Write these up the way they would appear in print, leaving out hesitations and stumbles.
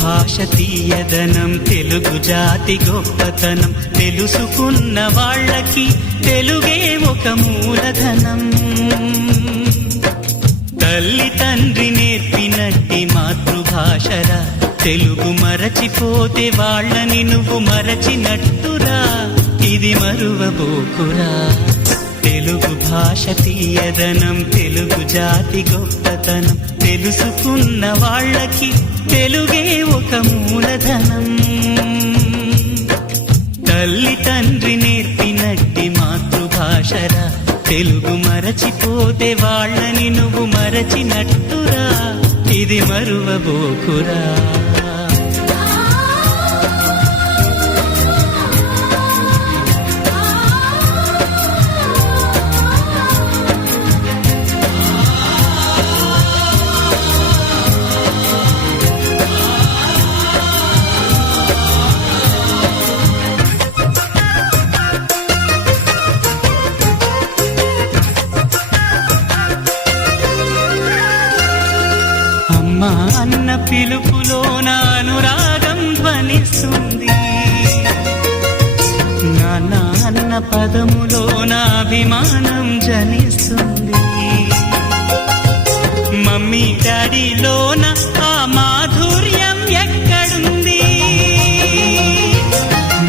భాష తీయదనం, తెలుగు జాతి గొప్పతనం, తెలుసుకున్న వాళ్ళకి తెలుగే ఒక మూలధనం. తల్లి తండ్రి నేర్పినట్టి మాతృభాషరా, తెలుగు మరచిపోతే వాళ్ళని నువ్వు మరచినట్టురా, ఇది మరువబోకురా. తెలుగు భాష తీయదనం, తెలుగు జాతి గొప్పతనం, తెలుసుకున్న వాళ్ళకి తెలుగే ఒక మూలధనం. తల్లి తండ్రి నేర్పినట్టి మాతృభాషరా, తెలుగు మరచిపోతే వాళ్ళని నువ్వు మరచినట్టురా, ఇది మరువబోకురా. అమ్మ అన్న పిలుపులోన అనురాగం ధ్వనిస్తుంది, నాన్న అన్న పదములోన అభిమానం జనిస్తుంది. మమ్మీ డాడీలోన ఆ మాధుర్యం ఎక్కడుంది?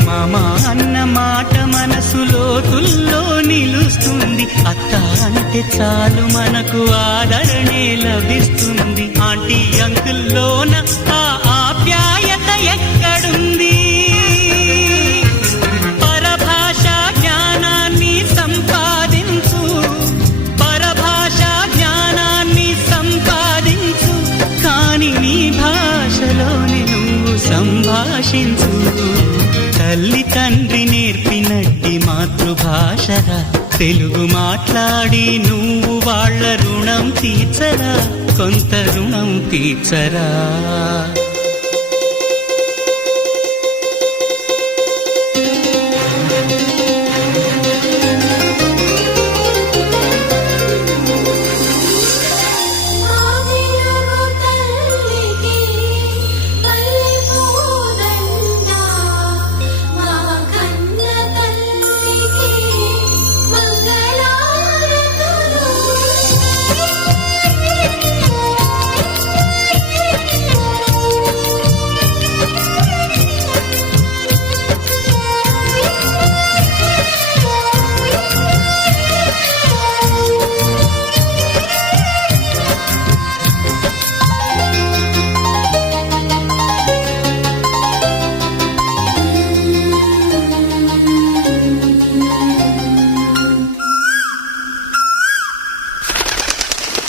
మామ అన్న మాట మనసులో తుల్లో నిలుస్తుంది. అత్త అంటే చాలు మనకు ఆదరణే లభిస్తుంది. ఆంటీ అంకుల్లోన ఆ ఆప్యాయత ఎక్కడుంది? పరభాషా జ్ఞానాన్ని సంపాదించు, పరభాషా జ్ఞానాన్ని సంపాదించు, కాని నీ భాషలోని నువ్వు సంభాషించు. తల్లి తండ్రి నేర్పినట్టి మాతృభాషరా, తెలుగు మాట్లాడి నువ్వు వాళ్ళ రుణం తీర్చరా, కొంత రుణం తీర్చరా.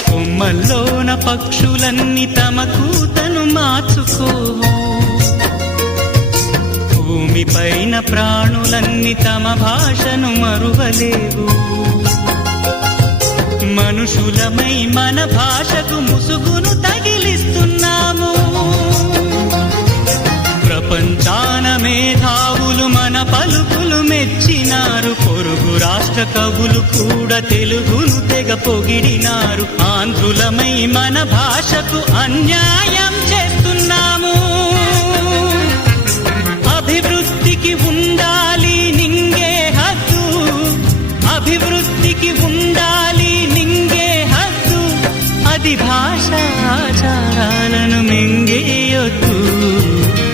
కొమ్మల్లోన పక్షులన్నీ తమ కూతను మార్చుకోవు, భూమిపైన ప్రాణులన్నీ తమ భాషను మరువలేవు. మనుషులమై మన భాషకు ముసుగును తగిలిస్తున్నాము. ప్రపంచాన మేధావులు మన పలుకులు మెచ్చినారు. పొరుగు రాష్ట్ర కవులు కూడా తెలుగును తెగ పొగిడినారు. ఆంధ్రులమై మన భాషకు అన్యాయం చేస్తున్నాము. అభివృద్ధికి ఉండాలి నింగే హద్దు, అభివృద్ధికి ఉండాలి నింగే హద్దు, అది భాష ఆచారాలను మింగేయొద్దు.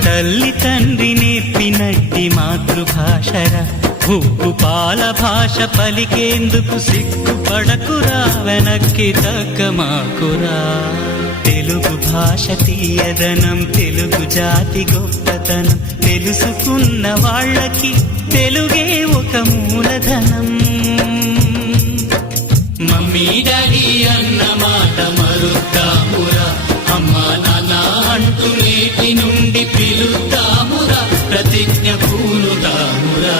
తల్లి తండ్రి నేర్పినట్టి మాతృభాషరా, ఉప్పు పాల భాష పలికేందుకు సిగ్గుపడకురా, వెనక్కి తగ్గమాకురా. తెలుగు భాష తీయదనం, తెలుగు జాతి గొప్పతనం, తెలుసుకున్న వాళ్ళకి తెలుగే ఒక మూలధనం. మమ్మీ డాడీ అన్న మాట మరుద్దామురా, అమ్మా నాన్న అంటూ నేటి నుండి పిలుద్దామురా, ప్రతిజ్ఞ పూనుదామురా.